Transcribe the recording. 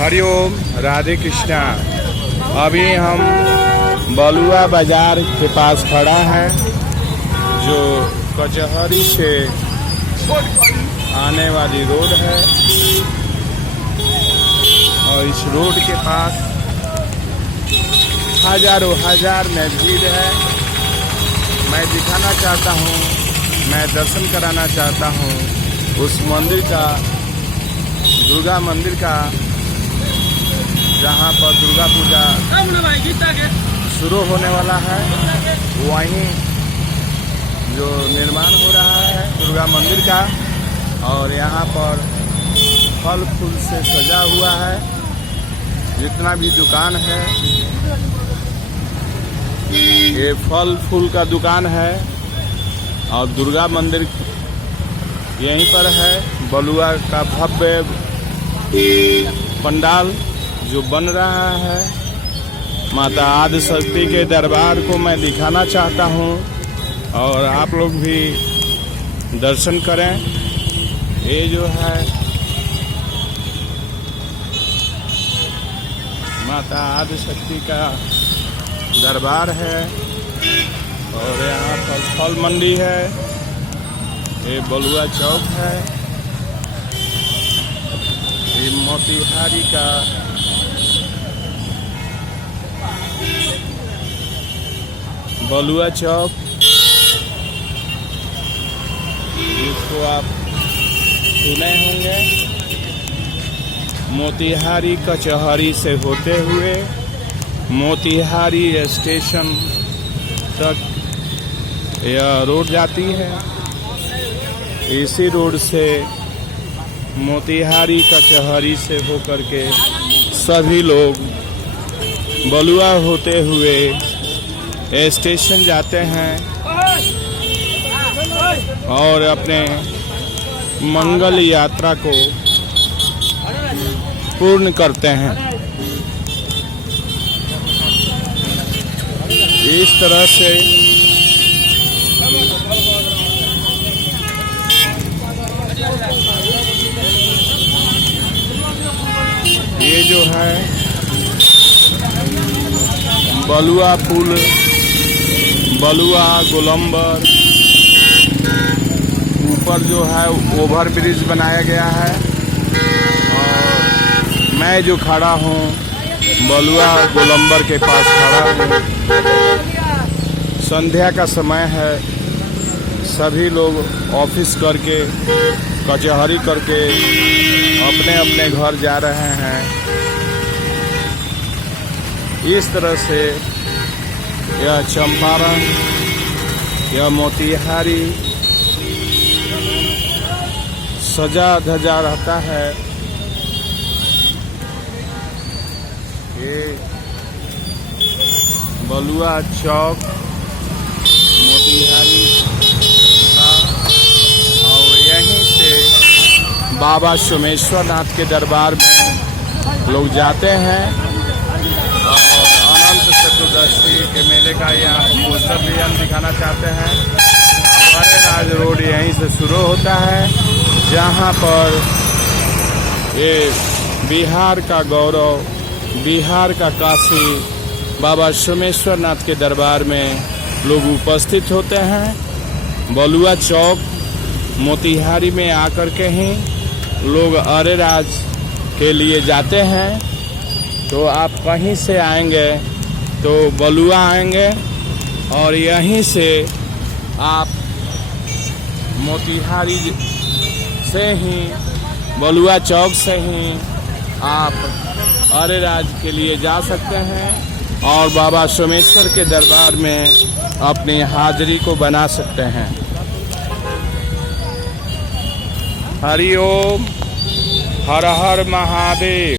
हरिओम, राधे कृष्णा। अभी हम बलुआ बाजार के पास खड़ा है, जो कचहरी से आने वाली रोड है। और इस रोड के पास हजारों में भीड़ है। मैं दिखाना चाहता हूँ, मैं दर्शन कराना चाहता हूँ उस मंदिर का, दुर्गा मंदिर का, जहाँ पर दुर्गा पूजा शुरू होने वाला है। वहीं जो निर्माण हो रहा है दुर्गा मंदिर का, और यहाँ पर फल फूल से सजा हुआ है। जितना भी दुकान है, ये फल फूल का दुकान है। और दुर्गा मंदिर यहीं पर है। बलुआ का भव्य पंडाल जो बन रहा है, माता आदि शक्ति के दरबार को मैं दिखाना चाहता हूँ, और आप लोग भी दर्शन करें। ये जो है माता आदि शक्ति का दरबार है, और यहाँ पर फल मंडी है। ये बलुआ चौक है। ये मोतिहारी का बलुआ चौक, जिसको आप सुने होंगे। मोतिहारी कचहरी से होते हुए मोतिहारी स्टेशन तक यह रोड जाती है। इसी रोड से मोतिहारी कचहरी से होकर के सभी लोग बलुआ होते हुए स्टेशन जाते हैं और अपने मंगल यात्रा को पूर्ण करते हैं। इस तरह से ये जो है बलुआ पुल, बलुआ गोलंबर, ऊपर जो है ओवर ब्रिज बनाया गया है। और मैं जो खड़ा हूँ बलुआ गोलंबर के पास खड़ा हूँ। संध्या का समय है। सभी लोग ऑफिस करके, कचहरी करके अपने अपने घर जा रहे हैं। इस तरह से यह चंपारण, यह मोतिहारी सजा धजा रहता है। ये बलुआ चौक मोतिहारी का, और यहीं से बाबा सोमेश्वर नाथ के दरबार में लोग जाते हैं। चतुर्दशी के मेले का यहाँ पोस्टर भी हम दिखाना चाहते हैं। हमारे राज रोड यहीं से शुरू होता है, जहाँ पर ये बिहार का गौरव, बिहार का काशी बाबा सोमेश्वर नाथ के दरबार में लोग उपस्थित होते हैं। बलुआ चौक मोतिहारी में आकर के ही लोग अरेराज के लिए जाते हैं। तो आप कहीं से आएंगे तो बलुआ आएंगे, और यहीं से आप मोतिहारी से ही, बलुआ चौक से ही आप अरेराज के लिए जा सकते हैं और बाबा सोमेश्वर के दरबार में अपनी हाजिरी को बना सकते हैं। हरि ओम, हर हर महादेव।